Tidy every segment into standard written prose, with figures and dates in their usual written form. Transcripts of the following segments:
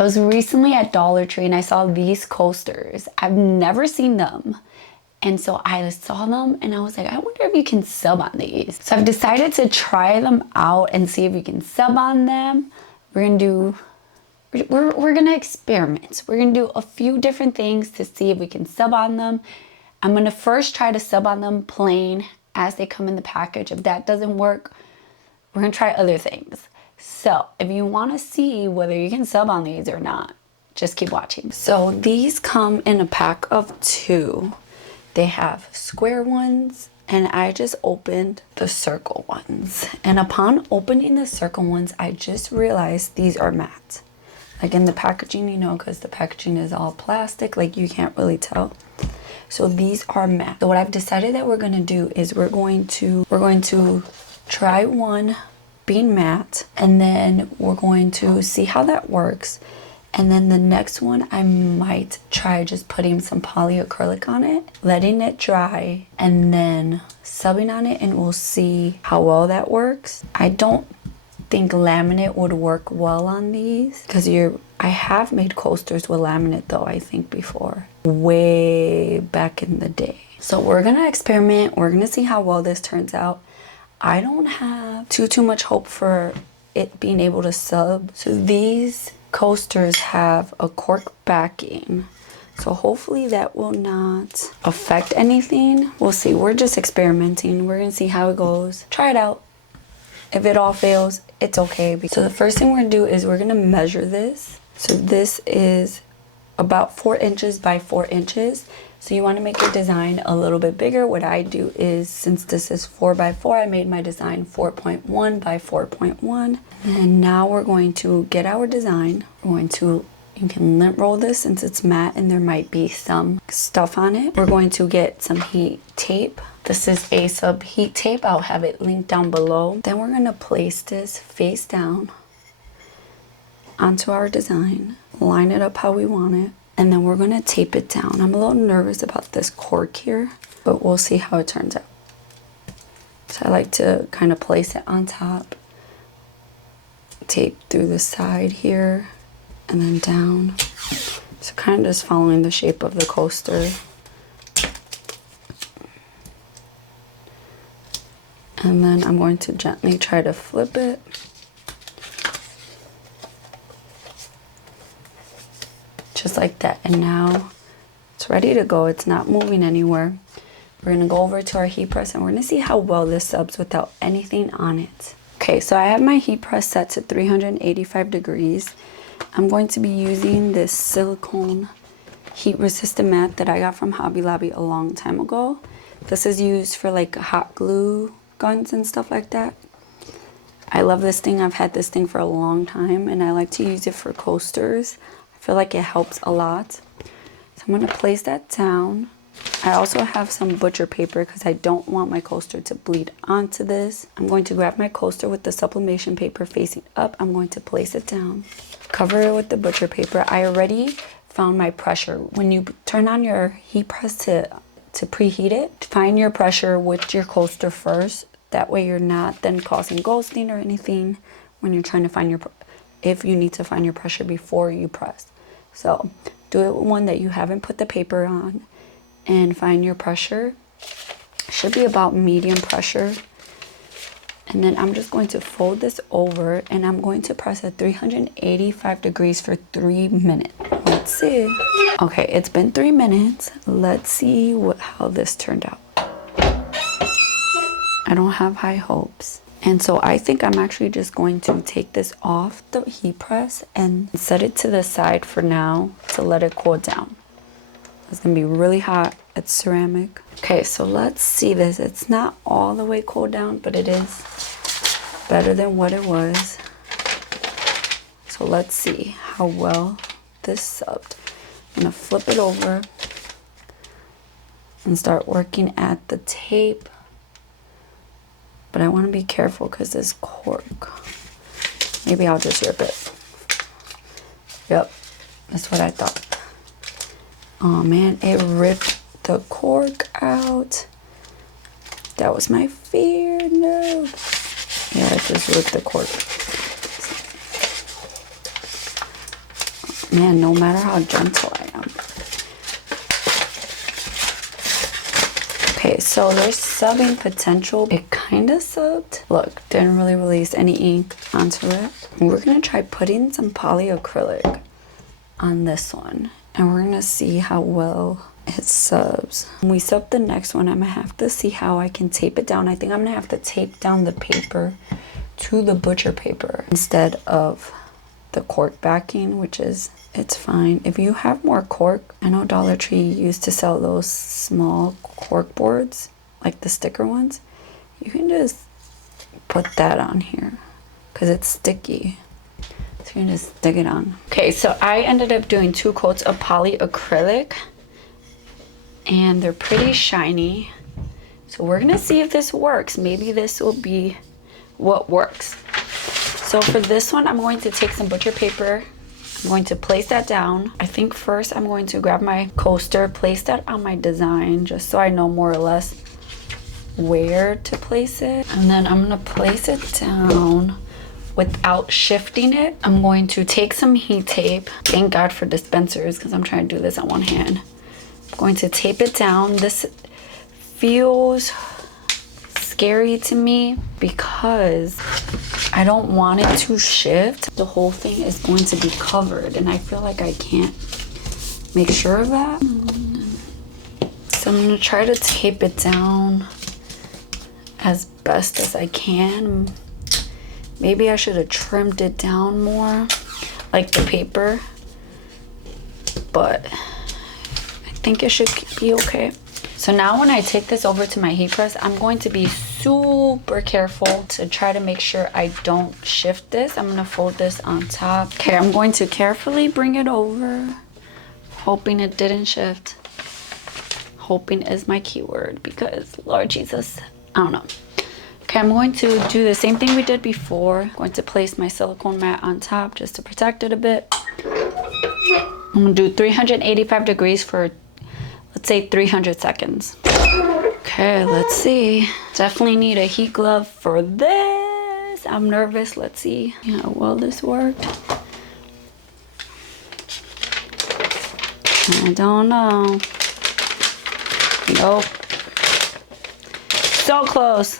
I was recently at Dollar Tree and I saw these coasters. I've never seen them. And so I saw them and I was like, I wonder if you can sub on these. So I've decided to try them out and see if we can sub on them. We're gonna experiment. We're gonna do a few different things to see if we can sub on them. I'm gonna first try to sub on them plain as they come in the package. If that doesn't work, we're gonna try other things. So if you wanna see whether you can sub on these or not, just keep watching. So these come in a pack of 2. They have square ones and I just opened the circle ones. And upon opening the circle ones, I just realized these are matte. Like in the packaging, you know, because the packaging is all plastic, like you can't really tell. So these are matte. So what I've decided that we're gonna do is we're going to try one being matte, and then we're going to see how that works. And then the next one, I might try just putting some polyacrylic on it, letting it dry, and then subbing on it, and we'll see how well that works. I don't think laminate would work well on these because I have made coasters with laminate though, I think before, way back in the day. So we're gonna experiment. We're gonna see how well this turns out. I don't have too much hope for it being able to sub. So these coasters have a cork backing, so hopefully that will not affect anything. We'll see. We're just experimenting. We're gonna see how it goes. Try it out. If it all fails, it's okay. So the first thing we're gonna do is we're gonna measure this. So this is about 4 inches by 4 inches. So you want to make your design a little bit bigger. What I do is, since this is 4 by 4, I made my design 4.1 by 4.1. And now we're going to get our design. You can lint roll this since it's matte and there might be some stuff on it. We're going to get some heat tape. This is Adhesive heat tape. I'll have it linked down below. Then we're going to place this face down onto our design. Line it up how we want it. And then we're going to tape it down. I'm a little nervous about this cork here, but we'll see how it turns out. So I like to kind of place it on top, tape through the side here, and then down. So kind of just following the shape of the coaster. And then I'm going to gently try to flip it. Just like that. And now it's ready to go. It's not moving anywhere. We're gonna go over to our heat press and we're gonna see how well this subs without anything on it. Okay, so I have my heat press set to 385 degrees. I'm going to be using this silicone heat resistant mat that I got from Hobby Lobby a long time ago. This is used for like hot glue guns and stuff like that. I love this thing. I've had this thing for a long time and I like to use it for coasters. I feel like it helps a lot. So I'm going to place that down. I also have some butcher paper because I don't want my coaster to bleed onto this. I'm going to grab my coaster with the sublimation paper facing up. I'm going to place it down. Cover it with the butcher paper. I already found my pressure. When you turn on your heat press to preheat it, find your pressure with your coaster first. That way you're not then causing ghosting or anything when you're trying to find your, if you need to find your pressure before you press. So do it with one that you haven't put the paper on and find your pressure. Should be about medium pressure. And then I'm just going to fold this over and I'm going to press at 385 degrees for 3 minutes. Let's see. Okay, it's been 3 minutes. Let's see how this turned out. I don't have high hopes. And so I think I'm actually just going to take this off the heat press and set it to the side for now to let it cool down. It's gonna be really hot. It's ceramic. Okay, so let's see this. It's not all the way cooled down, but it is better than what it was. So let's see how well this subbed. I'm gonna flip it over and start working at the tape. But I want to be careful because this cork. Maybe I'll just rip it. Yep, that's what I thought. Oh man, it ripped the cork out. That was my fear, no. Yeah, it just ripped the cork. Man, no matter how gentle I am. Okay, so there's subbing potential. It kind of subbed. Look, didn't really release any ink onto it. We're gonna try putting some polyacrylic on this one, and we're gonna see how well it subs. When we sub the next one, I'm gonna have to see how I can tape it down. I think I'm gonna have to tape down the paper to the butcher paper instead of the cork backing, which is, it's fine. If you have more cork, I know Dollar Tree used to sell those small cork boards, like the sticker ones. You can just put that on here because it's sticky. So you can just stick it on. Okay, so I ended up doing 2 coats of polyacrylic and they're pretty shiny. So we're gonna see if this works. Maybe this will be what works. So for this one, I'm going to take some butcher paper. I'm going to place that down. I think first I'm going to grab my coaster, place that on my design just so I know more or less where to place it. And then I'm gonna place it down without shifting it. I'm going to take some heat tape. Thank God for dispensers because I'm trying to do this on one hand. I'm going to tape it down. This feels scary to me because I don't want it to shift. The whole thing is going to be covered and I feel like I can't make sure of that. So I'm gonna try to tape it down as best as I can. Maybe I should have trimmed it down more, like the paper, but I think it should be okay. So now when I take this over to my heat press, I'm going to be super careful to try to make sure I don't shift this. I'm gonna fold this on top. Okay, I'm going to carefully bring it over, hoping it didn't shift. Hoping is my keyword because Lord Jesus, I don't know. Okay, I'm going to do the same thing we did before. I'm going to place my silicone mat on top just to protect it a bit. I'm gonna do 385 degrees for, let's say 300 seconds. Okay, let's see. Definitely need a heat glove for this. I'm nervous. Let's see how well this worked. I don't know. Nope. So close.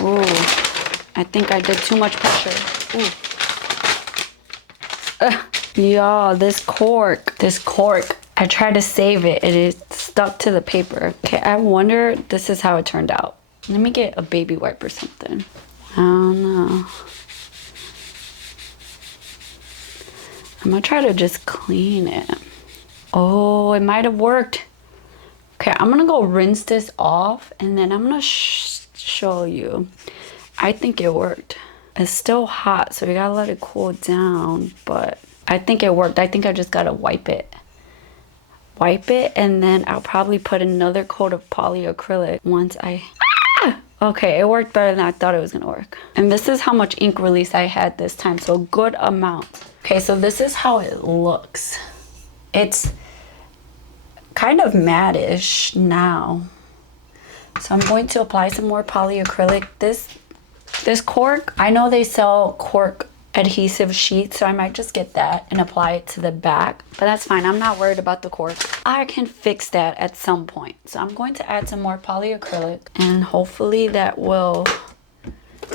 Ooh, I think I did too much pressure. Ooh. Y'all, this cork, I tried to save it and it stuck to the paper. Okay, I wonder, this is how it turned out. Let me get a baby wipe or something. I don't know. I'm gonna try to just clean it. Oh, it might have worked. Okay, I'm gonna go rinse this off and then I'm gonna show you. I think it worked. It's still hot, so you gotta let it cool down, but I think it worked. I think I just gotta wipe it. Wipe it, and then I'll probably put another coat of polyacrylic once I... Okay, it worked better than I thought it was gonna work. And this is how much ink release I had this time, so good amount. Okay, so this is how it looks. It's kind of matte-ish now. So I'm going to apply some more polyacrylic. This cork, I know they sell cork adhesive sheets, so I might just get that and apply it to the back, but that's fine. I'm not worried about the cork. I can fix that at some point. So I'm going to add some more polyacrylic and hopefully that will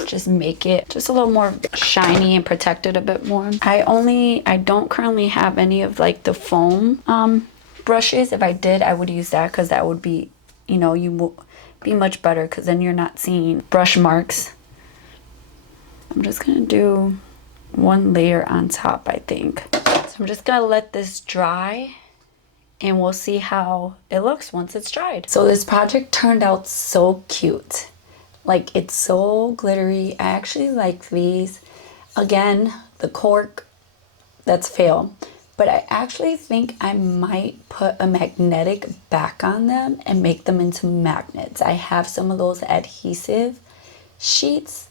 just make it just a little more shiny and protect it a bit more. I don't currently have any of like the foam brushes. If I did, I would use that because that would be, you know, you will be much better because then you're not seeing brush marks. I'm just gonna do one layer on top, I think. So I'm just gonna let this dry and we'll see how it looks once it's dried. So this project turned out so cute. Like, it's so glittery. I actually like these. Again, the cork, that's fail. But I actually think I might put a magnetic back on them and make them into magnets. I have some of those adhesive sheets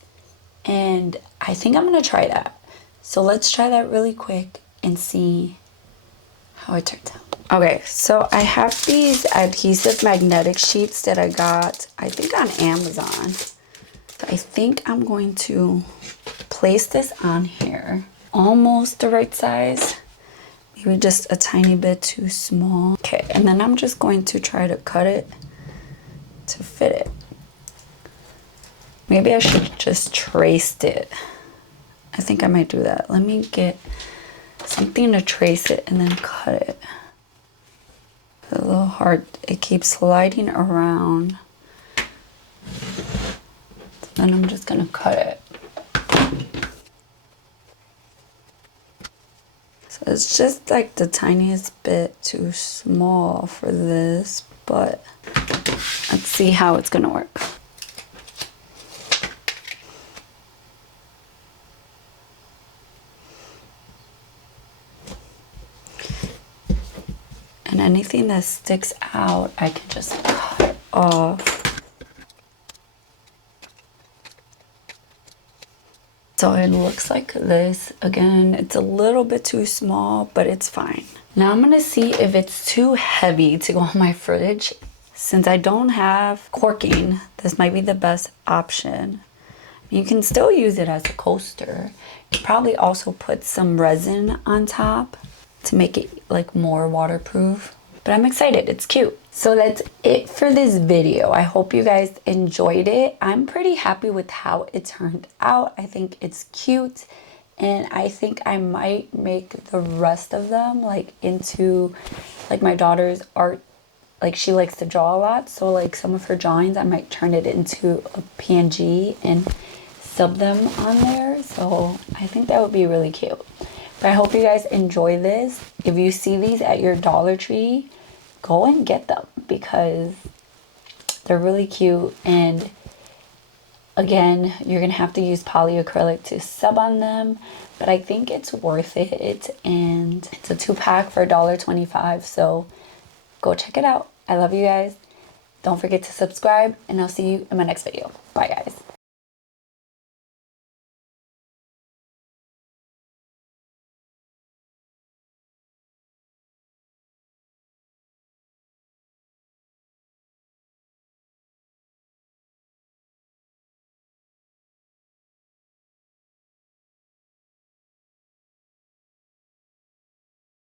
and I think I'm gonna try that. So let's try that really quick and see how it turns out. Okay, so I have these adhesive magnetic sheets that I got, I think on Amazon. So I think I'm going to place this on here. almost the right size. Maybe just a tiny bit too small. Okay, and then I'm just going to try to cut it to fit it. Maybe I should just trace it. I think I might do that. Let me get something to trace it and then cut it. A little hard. It keeps sliding around. Then I'm just gonna cut it. So it's just like the tiniest bit too small for this, but let's see how it's gonna work. And anything that sticks out, I can just cut off. So it looks like this. Again, it's a little bit too small, but it's fine. Now I'm gonna see if it's too heavy to go on my fridge. Since I don't have corking, this might be the best option. You can still use it as a coaster. You probably also put some resin on top to make it like more waterproof. But I'm excited, it's cute. So that's it for this video. I hope you guys enjoyed it. I'm pretty happy with how it turned out. I think it's cute, and I think I might make the rest of them like into like my daughter's art. Like she likes to draw a lot, so like some of her drawings I might turn it into a PNG and sub them on there. So I think that would be really cute. But I hope you guys enjoy this. If you see these at your Dollar Tree, go and get them because they're really cute. And again, you're gonna have to use polyacrylic to sub on them, but I think it's worth it. And it's a 2-pack for $1.25, so go check it out. I love you guys. Don't forget to subscribe, and I'll see you in my next video. Bye guys.